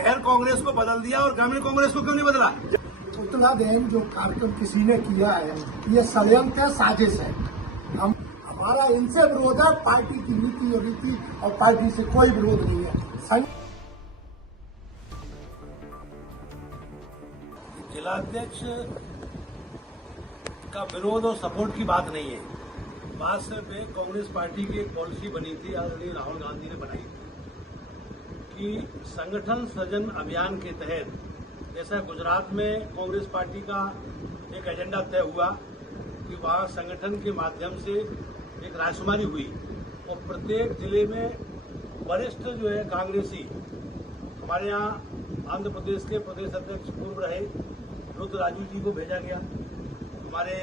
शहर कांग्रेस को बदल दिया और ग्रामीण कांग्रेस को क्यों नहीं बदला? पुतला दहन जो कार्यक्रम किसी ने किया है, ये षड्यंत्र है, साजिश है। हमारा इनसे विरोध है, पार्टी की नीति और रीति और पार्टी से कोई विरोध नहीं है। जिलाध्यक्ष का विरोध और सपोर्ट की बात नहीं है। बात सिर्फ एक कांग्रेस पार्टी की एक पॉलिसी बनी थी, आदरणीय राहुल गांधी ने बनाई थी कि संगठन सृजन अभियान के तहत, जैसा गुजरात में कांग्रेस पार्टी का एक एजेंडा तय हुआ कि वहां संगठन के माध्यम से एक रायशुमारी हुई और प्रत्येक जिले में वरिष्ठ जो है कांग्रेसी, हमारे यहाँ आंध्र प्रदेश के प्रदेश अध्यक्ष पूर्व रहे रुद्र राजू जी को भेजा गया। हमारे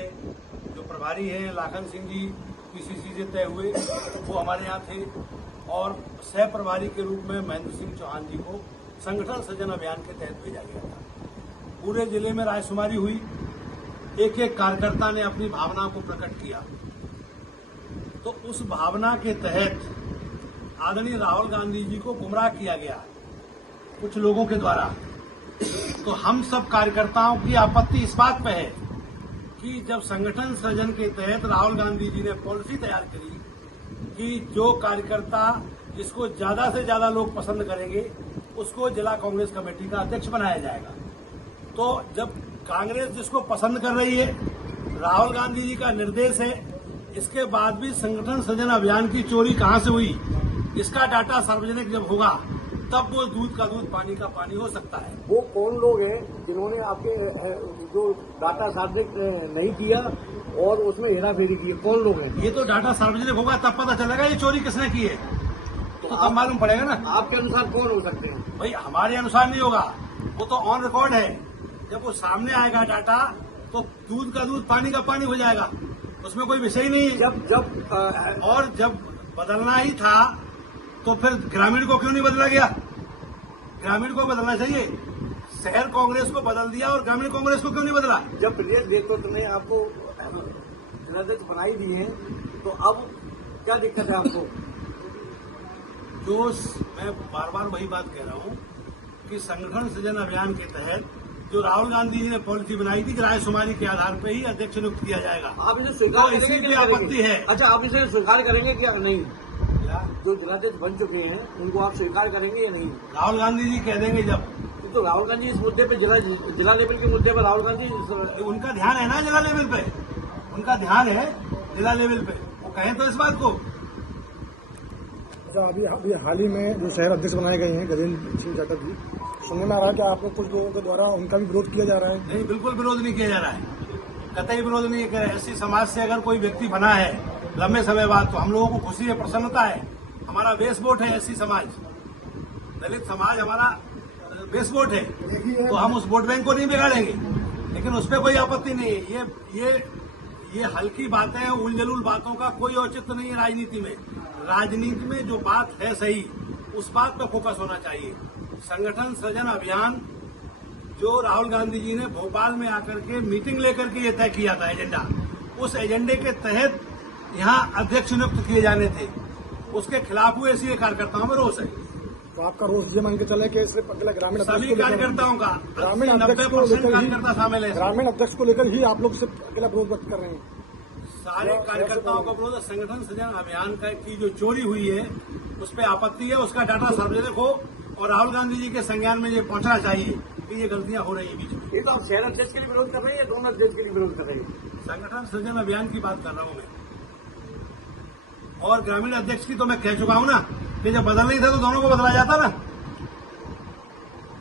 जो प्रभारी हैं लाखन सिंह जी पीसीसी से तय हुए, वो हमारे यहाँ थे, और सह प्रभारी के रूप में महेंद्र सिंह चौहान जी को संगठन सृजन अभियान के तहत भेजा गया था। पूरे जिले में रायशुमारी हुई, एक एक कार्यकर्ता ने अपनी भावना को प्रकट किया। तो उस भावना के तहत आदरणीय राहुल गांधी जी को गुमराह किया गया कुछ लोगों के द्वारा। तो हम सब कार्यकर्ताओं की आपत्ति इस बात पे है कि जब संगठन सृजन के तहत राहुल गांधी जी ने पॉलिसी तैयार करी कि जो कार्यकर्ता जिसको ज्यादा से ज्यादा लोग पसंद करेंगे उसको जिला कांग्रेस कमेटी का अध्यक्ष बनाया जाएगा, तो जब कांग्रेस जिसको पसंद कर रही है, राहुल गांधी जी का निर्देश है, इसके बाद भी संगठन सृजन अभियान की चोरी कहां से हुई, इसका डाटा सार्वजनिक जब होगा तब वो दूध का दूध पानी का पानी हो सकता है। वो कौन लोग हैं जिन्होंने आपके जो डाटा सार्वजनिक नहीं किया और उसमें हेराफेरी की है, कौन लोग हैं? ये तो डाटा सार्वजनिक होगा तब पता चलेगा ये चोरी किसने की है, तो तब मालूम पड़ेगा ना। आपके अनुसार कौन हो सकते हैं? भाई हमारे अनुसार नहीं होगा, वो तो ऑन रिकॉर्ड है। जब वो सामने आएगा डाटा तो दूध का दूध पानी का पानी हो जाएगा, उसमें कोई विषय ही नहीं है। और जब बदलना ही था तो फिर ग्रामीण को क्यों नहीं बदला गया? ग्रामीण को बदलना चाहिए, शहर कांग्रेस को बदल दिया और ग्रामीण कांग्रेस को क्यों नहीं बदला? जब प्रदेश नेतृत्व ने आपको जिलाध्यक्ष बनाई दी है तो अब क्या दिक्कत है आपको? जो मैं बार बार वही बात कह रहा हूं कि संगठन सृजन अभियान के तहत जो राहुल गांधी जी ने पॉलिसी बनाई थी कि रायशुमारी के आधार पर ही अध्यक्ष नियुक्त किया जाएगा, आप इसे स्वीकार तो करेंगे? इसी की आपत्ति है। अच्छा, आप इसे स्वीकार करेंगे क्या नहीं? जो जिलाध्यक्ष बन चुके हैं उनको आप स्वीकार करेंगे या नहीं? राहुल गांधी जी कह देंगे जब। तो राहुल गांधी इस मुद्दे पे जिला लेवल के मुद्दे पर राहुल गांधी उनका ध्यान है ना जिला लेवल पे, उनका ध्यान है जिला लेवल पे, वो कहें तो इस बात को। अभी हाल ही में जो शहर अध्यक्ष बनाए गए हैं गजेंद्र सिंह जाटव जी, सुनने में आ रहा है कि आपको कुछ लोगों के द्वारा उनका भी विरोध किया जा रहा है। नहीं, बिल्कुल विरोध नहीं किया जा रहा है, कतई विरोध नहीं किया। एससी समाज से अगर कोई व्यक्ति बना है लंबे समय बाद तो हम लोगों को खुशी है, प्रसन्नता है। हमारा बेस वोट है एससी समाज, दलित समाज हमारा बेस वोट है, तो हम उस वोट बैंक को नहीं बिगाड़ेंगे, लेकिन उस पर कोई आपत्ति नहीं है। ये हल्की बातें हैं, उलझुल बातों का कोई औचित्य नहीं है राजनीति में। राजनीति में जो बात है सही, उस बात पर फोकस होना चाहिए। संगठन सृजन अभियान जो राहुल गांधी जी ने भोपाल में आकर के मीटिंग लेकर के ये तय किया था एजेंडा, उस एजेंडे के तहत यहाँ अध्यक्ष नियुक्त किए जाने थे, उसके खिलाफ हुए इसलिए कार्यकर्ताओं में रोष है। तो आपका रोष ये मान के चले कि इससे अगला ग्रामीण सभी कार्यकर्ताओं का, ग्रामीण अध्यक्ष को लेकर कार्यकर्ता शामिल है, ग्रामीण अध्यक्ष को लेकर ही आप लोग से अगला विरोध व्यक्त कर रहे हैं। सारे कार्यकर्ताओं का विरोध। संगठन सृजन अभियान की जो चोरी हुई है उस पर आपत्ति है, उसका डाटा सार्वजनिक हो और राहुल गांधी जी के संज्ञान में ये पहुंचना चाहिए कि ये गलतियां हो रही है बीच में। ये तो आप शहर अध्यक्ष के लिए विरोध कर रहे हैं या दोनों अध्यक्ष के लिए विरोध कर रहे हैं? संगठन सृजन अभियान की बात कर रहा हूं मैं, और ग्रामीण अध्यक्ष की तो मैं कह चुका हूं ना कि जब बदल नहीं था तो दोनों को बदला जाता ना।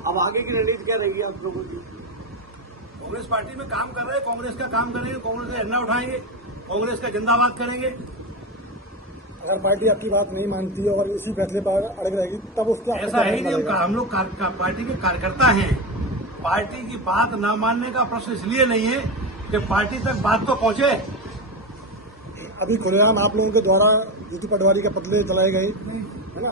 अब आगे की रणनीति क्या रहेगी आप लोगों की? कांग्रेस पार्टी में काम कर रहे हैं, कांग्रेस का काम करेंगे, कांग्रेस का झंडा उठाएंगे, कांग्रेस का जिंदाबाद करेंगे। अगर पार्टी आपकी बात नहीं मानती है और इसी फैसले पर अड़ग रहेगी तब उसका ऐसा है ही नहीं, हम लोग पार्टी के कार्यकर्ता हैं। पार्टी की बात न मानने का प्रश्न इसलिए नहीं है कि पार्टी तक बात तो पहुंचे। अभी खुलेआम आप लोगों के द्वारा जीतू पटवारी के पुतले जलाए गए है ना,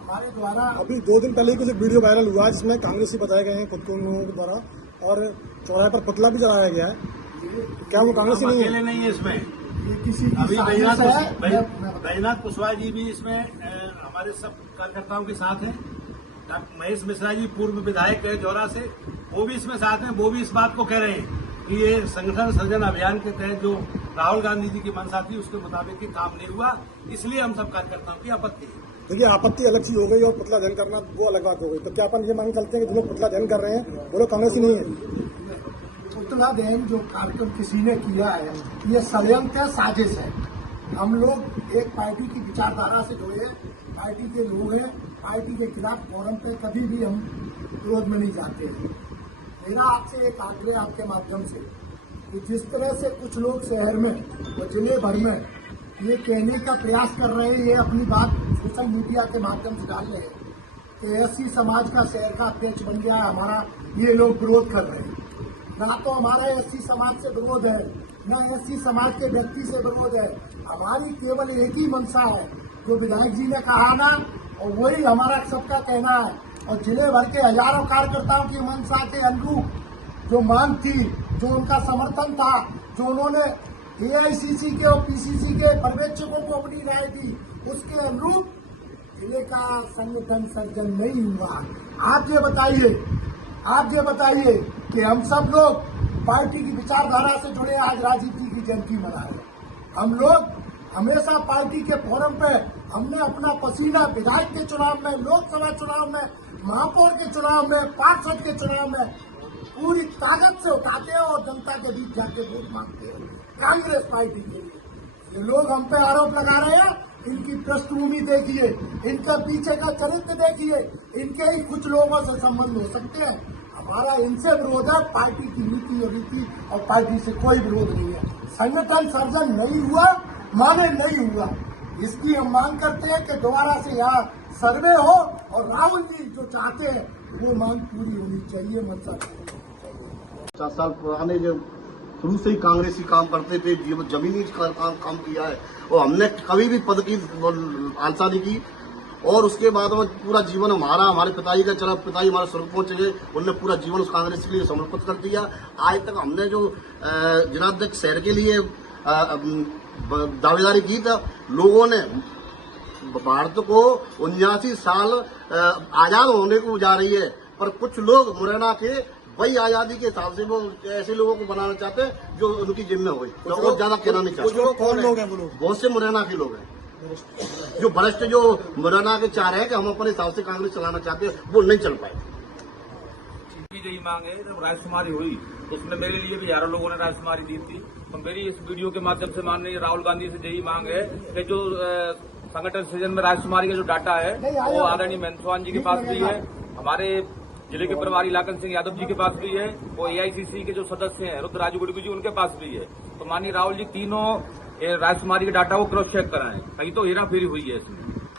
हमारे द्वारा अभी 2 दिन पहले कुछ वीडियो वायरल हुआ जिसमें कांग्रेसी बताए गए हैं खुद को उन लोगों के द्वारा, और चौराहे पर पुतला भी जलाया गया है। क्या वो कांग्रेसी नहीं अकेले नहीं है इसमें, ये किसी अभी बैजनाथ कुशवाहा जी भी इसमें हमारे सब कार्यकर्ताओं के साथ हैं, डॉक्टर महेश मिश्रा जी पूर्व विधायक है जौरा से, वो भी इसमें साथ हैं। वो भी इस बात को कह रहे हैं कि ये संगठन सृजन अभियान के तहत जो राहुल गांधी जी की मंशा थी उसके मुताबिक ही काम नहीं हुआ, इसलिए हम सब कार्यकर्ताओं की आपत्ति है। देखिए, आपत्ति अलग सी हो गई और पुतला दहन करना वो अलग बात हो गई। तो क्या अपन ये मांग चलते हैं कि जो लोग पुतला दहन कर रहे हैं वो लोग कांग्रेसी नहीं है? पुतला दहन जो कार्यक्रम किसी ने किया है ये षड्यंत्र है, साजिश है। हम लोग एक पार्टी की विचारधारा से जुड़े हैं, पार्टी के लोग हैं, पार्टी के खिलाफ फोरम पे कभी भी हम विरोध में नहीं जाते हैं। मेरा आपसे एक आग्रह आपके माध्यम से कि जिस तरह से कुछ लोग शहर में और जिले भर में ये कहने का प्रयास कर रहे हैं, ये अपनी बात सोशल मीडिया के माध्यम से डाल रहे हैं कि एससी समाज का शहर का अध्यक्ष बन गया है हमारा, ये लोग विरोध कर रहे हैं। ना तो हमारा एससी समाज से विरोध है, न एससी समाज के व्यक्ति से विरोध है। हमारी केवल एक ही मंशा है जो विधायक जी ने कहा ना, और वही हमारा सबका कहना है। और जिले भर के हजारों कार्यकर्ताओं की मंशा के अनुरूप जो मांग थी, जो उनका समर्थन था, जो उन्होंने एआईसीसी के और पीसीसी के पर्यवेक्षकों को अपनी राय दी, उसके अनुरूप जिले का संगठन सर्जन नहीं हुआ। आप ये बताइए कि हम सब लोग पार्टी की विचारधारा से जुड़े आज राजीव जी की जयंती मना रहे हैं। हम लोग हमेशा पार्टी के फोरम पे हमने अपना पसीना विधायक के चुनाव में, लोकसभा चुनाव में, महापौर के चुनाव में, पार्षद के चुनाव में पूरी ताकत से उठाते हैं और जनता के बीच जाके वोट मांगते हैं कांग्रेस पार्टी के लिए। ये लोग हम पे आरोप लगा रहे हैं, इनकी पृष्ठभूमि देखिए, इनका पीछे का चरित्र देखिए, इनके ही कुछ लोगों से संबंध हो सकते हैं। हमारा इनसे विरोध है, पार्टी की नीति और रीति और पार्टी से कोई विरोध नहीं है। संगठन सर्जन नहीं हुआ माने नहीं हुआ, इसकी हम मांग करते हैं कि दोबारा से यहाँ सर्वे हो और राहुल जी जो चाहते हैं वो मांग पूरी होनी चाहिए। मतलब 50 साल पुराने जो शुरू से ही कांग्रेसी काम करते थे, जमीनी काम किया है और हमने कभी भी पद की आशा नहीं की। और उसके बाद में पूरा जीवन हमारे पिताजी का चला, पिताजी हमारे स्वर्ग पहुंच गए, उनने पूरा जीवन उस कांग्रेस के लिए समर्पित कर दिया। आज तक हमने जो जिलाध्यक्ष शहर के लिए दावेदारी की था, लोगों ने भारत को 79 साल आजाद होने को जा रही है, पर कुछ लोग मुरैना के वही आजादी के हिसाब से वो ऐसे लोगों को बनाना चाहते हैं जो उनकी जिम्मे हो गई। और ज्यादा कहना नहीं चाहते। कौन लोग हैं वो लोग? बहुत से मुरैना के लोग हैं जो भ्रष्ट, जो मुरैना के चाह रहे हैं कि हम अपने हिसाब से कांग्रेस चलाना चाहते हैं, वो नहीं चल पाए। यही मांग है। जब राजकुमारी हुई तो उसमें मेरे लिए भी 11 लोगों ने राजकुमारी दी थी। तो मेरी इस वीडियो के माध्यम से माननीय राहुल गांधी से यही मांग है कि जो संगठन सृजन में राजकुमारी का जो डाटा है वो आदरणीय मेनसवान जी के पास भी है, हमारे जिले के प्रभारी लाखन सिंह यादव जी के पास भी है, वो एआईसीसी के जो सदस्य हैं रुद्रराजू गुड़गू जी उनके पास भी है। तो माननीय राहुल जी तीनों राजकुमारी के डाटा को क्रॉस चेक कराएं, कहीं तो हेराफेरी हुई है इसमें।